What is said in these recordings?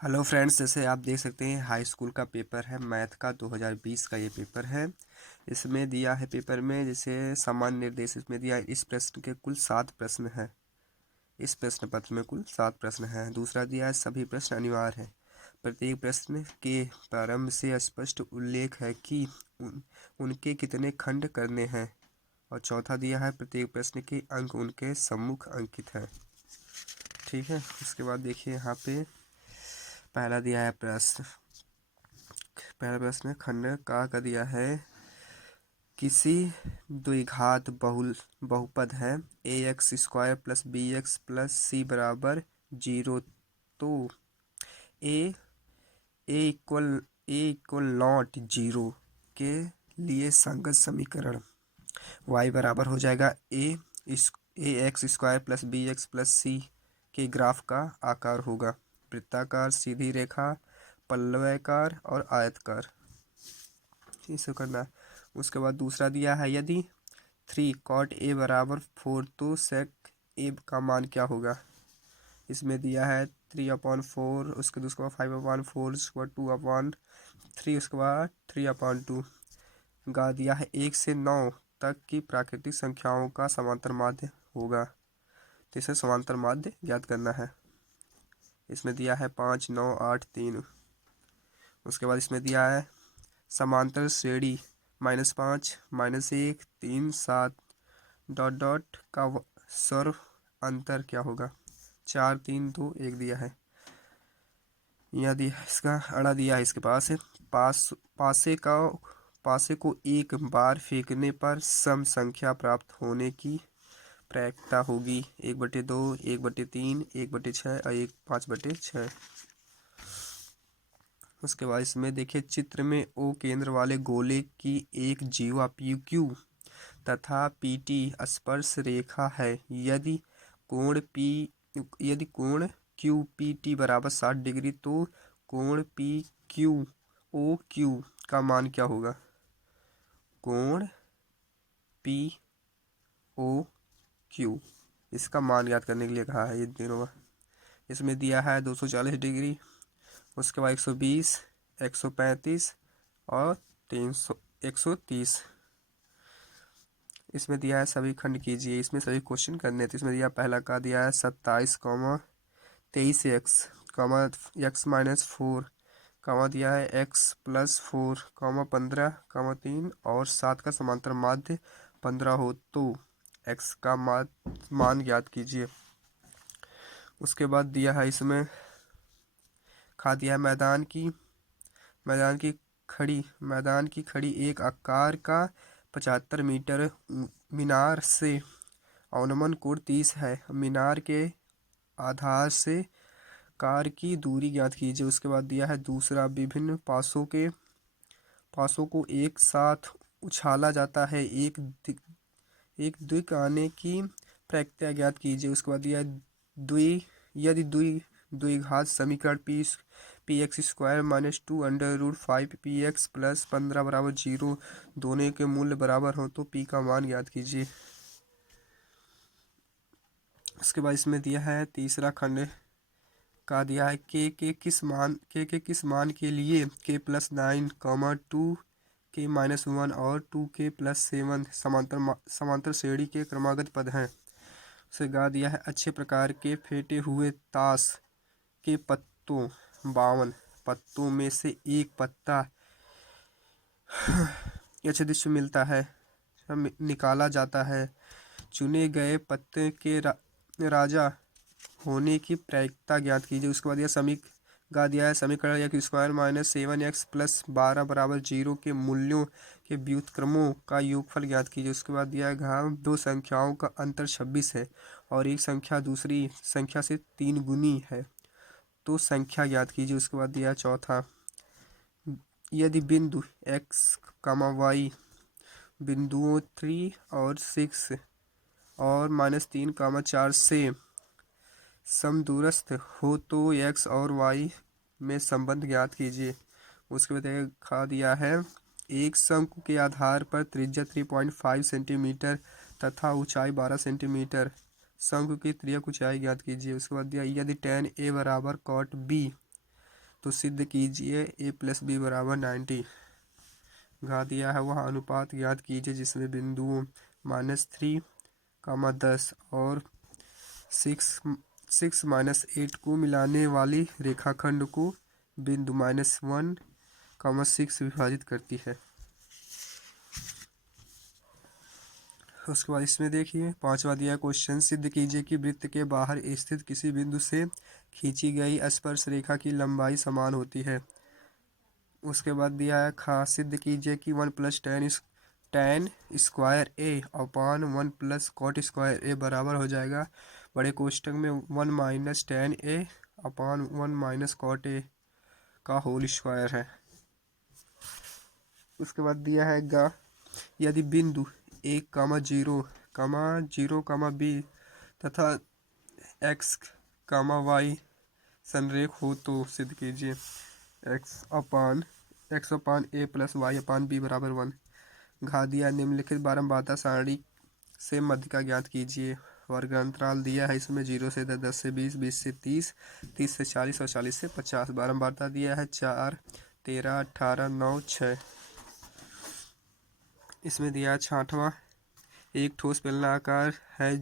Hello friends, जैसे आप देख सकते हैं हाई स्कूल का पेपर है मैथ का 2020 का ये पेपर है। इसमें दिया है पेपर में जैसे सामान्य निर्देश इसमें दिया है। इस प्रश्न के कुल 7 प्रश्न हैं। इस प्रश्न पत्र में कुल 7 प्रश्न हैं। दूसरा दिया है सभी प्रश्न अनिवार्य हैं। प्रत्येक प्रश्न के प्रारंभ से स्पष्ट उल्लेख है कि उनके कितने खंड करने हैं। और चौथा दिया है प्रत्येक प्रश्न के अंक उनके सम्मुख अंकित है। ठीक है, उसके बाद देखिए यहाँ पे पहला दिया है प्रश्न। पहला प्रश्न खंड का दिया है किसी द्विघात बहुपद है A X square plus B X plus C बराबर 0। तो ए इक्वल नॉट 0 के लिए संगत समीकरण y बराबर हो जाएगा A X square plus B X plus C के ग्राफ का आकार होगा वृत्ताकार, सीधी रेखा, पल्लवाकार और आयताकार। इसे करना है। उसके बाद दूसरा दिया है यदि 3 cot a बराबर 4 तो sec a का मान क्या होगा। इसमें दिया है 3/4, उसके बाद 5/4, उसके बाद 2/3, उसके बाद 3/2 गा दिया है 1 से 9 तक की प्राकृतिक संख्याओं का समांतर माध्य होगा। तो इसे समांतर माध्य ज्ञात करना है। इसमें दिया है 5, 9, 8, 3। उसके बाद इसमें दिया है समांतर श्रेणी -5, -1, 3, 7 डॉट डॉट का सर्व अंतर क्या होगा। 4, 3, 2, 1 दिया है। यह दिया इसका अड़ा दिया है। इसके पास है पासे को एक बार फेंकने पर सम संख्या प्राप्त होने की प्रायिकता होगी 1/2, 1/3, 1/6 और 5/6। उसके बाद इसमें देखिए चित्र में ओ केंद्र वाले गोले की एक जीवा PQ तथा PT स्पर्श रेखा है। यदि कोण QPT बराबर 60 डिग्री तो कोण PQOQ का मान क्या होगा। कोण POQ इसका मान याद करने के लिए कहा है ये तीनों का। इसमें दिया है 240 डिग्री, उसके बाद 120, 135 और 130। इसमें दिया है सभी खंड कीजिए। इसमें सभी क्वेश्चन करने थे। इसमें दिया पहला का दिया है 27, 23 एक्स, x-4, दिया है x+4, 15, 3 और 7 का समांतर माध्य 15 हो तो x का मान ज्ञात कीजिए। उसके बाद दिया है इसमें खा दिया है मैदान की खड़ी एक आकार का 75 मीटर मीनार से अनुमान कोण 30 है। मीनार के आधार से कार की दूरी ज्ञात कीजिए। उसके बाद दिया है दूसरा विभिन्न पासों को एक साथ उछाला जाता है एक दिक आने की प्रायिकता ज्ञात कीजिए। उसके बाद दिया है यदि द्विघात समीकरण px स्क्वायर -2√5 px प्लस 15 बराबर 0 दोनों के मूल्य बराबर हो तो p का मान ज्ञात कीजिए। उसके बाद इसमें दिया है तीसरा खंड का दिया है k के किस मान के लिए k+9, 2k-1 और 2k+7 समांतर श्रेणी के क्रमागत पद हैं। उसे गा दिया है अच्छे प्रकार के फेंटे हुए ताश के पत्तों 52 पत्तों में से एक पत्ता यथादृश्य मिलता है निकाला जाता है। चुने गए पत्ते के राजा होने की प्रायिकता ज्ञात कीजिए। उसके बाद यह गा दिया है समीकरण x² - 7x + 12 बराबर 0 के मूल्यों के व्युत्क्रमों का योगफल ज्ञात कीजिए। उसके बाद दिया है घाव दो संख्याओं का अंतर 26 है और एक संख्या दूसरी संख्या से 3 गुनी है तो संख्या ज्ञात कीजिए। उसके बाद दिया चौथा यदि बिंदु x, y बिंदुओं 3 और 6 और -3, 4 से समदूरस्थ हो तो x और y में संबंध ज्ञात कीजिए। उसके बाद खा दिया है एक शंकु के आधार पर त्रिज्या 3.5 सेंटीमीटर तथा ऊंचाई 12 सेंटीमीटर शंकु की त्रिज्या ऊंचाई ज्ञात कीजिए। उसके बाद दिया यदि tan a बराबर cot b तो सिद्ध कीजिए ए प्लस बी बराबर 90। घा दिया है वह अनुपात ज्ञात कीजिए जिसमें बिंदुओं -3, 10 और 6 को मिलाने वाली रेखाखंड को बिंदु -1, 6 विभाजित करती है। उसके बाद इसमें देखिए 5वां दिया क्वेश्चन, सिद्ध कीजिए कि वृत्त के बाहर स्थित किसी बिंदु से खींची गई स्पर्श रेखा की लंबाई समान होती है। उसके बाद दिया है सिद्ध कीजिए कि 1 + tan स्क्वायर ए अपान 1 + cot स्क्वायर ए बराबर हो जाएगा बड़े कोष्टक में 1 - tan ए अपान 1 - cot ए का होल स्क्वायर है। उसके बाद दिया है यदि बिंदु 1, 0, बी तथा x, y संरेख हो तो सिद्ध कीजिए x upon a + y upon b बराबर 1। घा दिया निम्नलिखित बारंबारता सारणी से मध्य का ज्ञात कीजिए। वर्ग अंतराल दिया है इसमें 0 से 10, 10 से 20, 20 से 30, 30 से 40 और 40 से 50। बारंबारता दिया है 4, 13, 18, 9, 6। इसमें दिया है 6वां, एक ठोस बेलनाकार है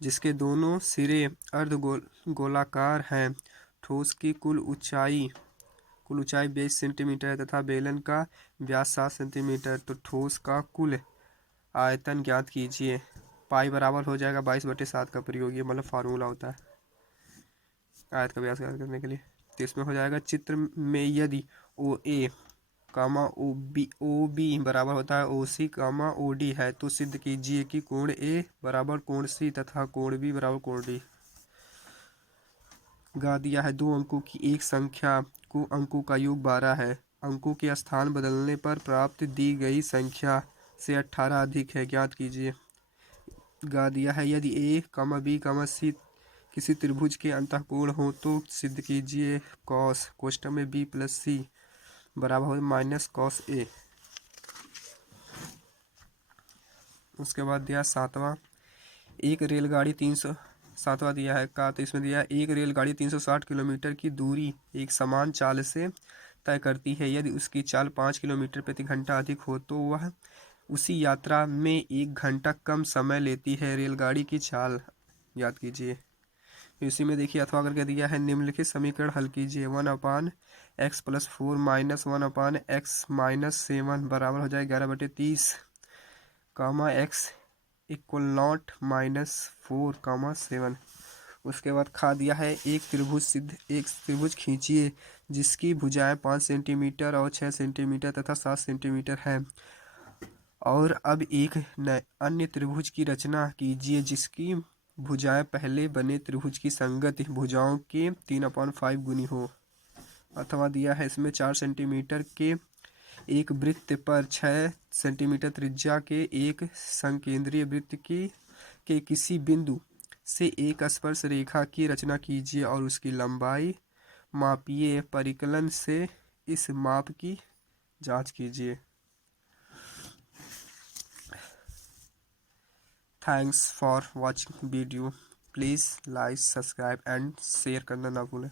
जिसके दोनों सिरे गोलाकार हैं। ठोस की कुल ऊंचाई 22 सेंटीमीटर तथा बेलन का व्यास 7 सेंटीमीटर। तो ठोस का कुल आयतन ज्ञात कीजिए। पाई बराबर हो जाएगा 22/7 का प्रयोग, ये मतलब फार्मूला होता है आयत का व्यास ज्ञात करने के लिए। तो इसमें हो जाएगा चित्र में यदि ओ ए ओ बी बराबर होता है ओ सी ओ डी है तो सिद्ध कीजिए कि कोण ए बराबर कोण सी तथा कोण बी बराबर कोण डी। गा दिया है 2 अंकों की एक संख्या को अंकों का योग 12 है। अंकों के स्थान बदलने पर प्राप्त दी गई संख्या से 18 अधिक है, ज्ञात कीजिए। गा दिया है यदि ए, बी, सी किसी त्रिभुज के अंतःकोण हो तो सिद्ध कीजिए कॉस कोष्टक में बी + सी बराबर हो -cos ए। उसके बाद दिया 7वां, एक रेलगाड़ी 7वां दिया है तो इसमें दिया है एक रेलगाड़ी 360 किलोमीटर की दूरी एक समान चाल से तय करती है। यदि उसकी चाल 5 किलोमीटर प्रति घंटा अधिक हो तो वह उसी यात्रा में 1 घंटा कम समय लेती है। रेलगाड़ी की चाल याद कीजिए। इसी में देखिए अथवा करके दिया है निम्नलिखित समीकरण हल कीजिए। 1/x + 4 - 1/x - 7 बराबर हो जाए 11/30, x = -4, 7। उसके बाद खा दिया है एक त्रिभुज खींचिए जिसकी भुजाएं 5 सेंटीमीटर और 6 सेंटीमीटर तथा 7 सेंटीमीटर है। और अब एक अन्य त्रिभुज की रचना कीजिए जिसकी भुजाएं पहले बने त्रिभुज की संगत भुजाओं के 3/5 गुनी हो। अथवा दिया है इसमें 4 सेंटीमीटर के एक वृत्त पर 6 सेंटीमीटर त्रिज्या के एक संकेंद्रीय वृत्त के किसी बिंदु से एक स्पर्श रेखा की रचना कीजिए और उसकी लंबाई मापिए। परिकलन से इस माप की जांच कीजिए। Thanks for watching video. Please like, subscribe and share करना ना भूलें।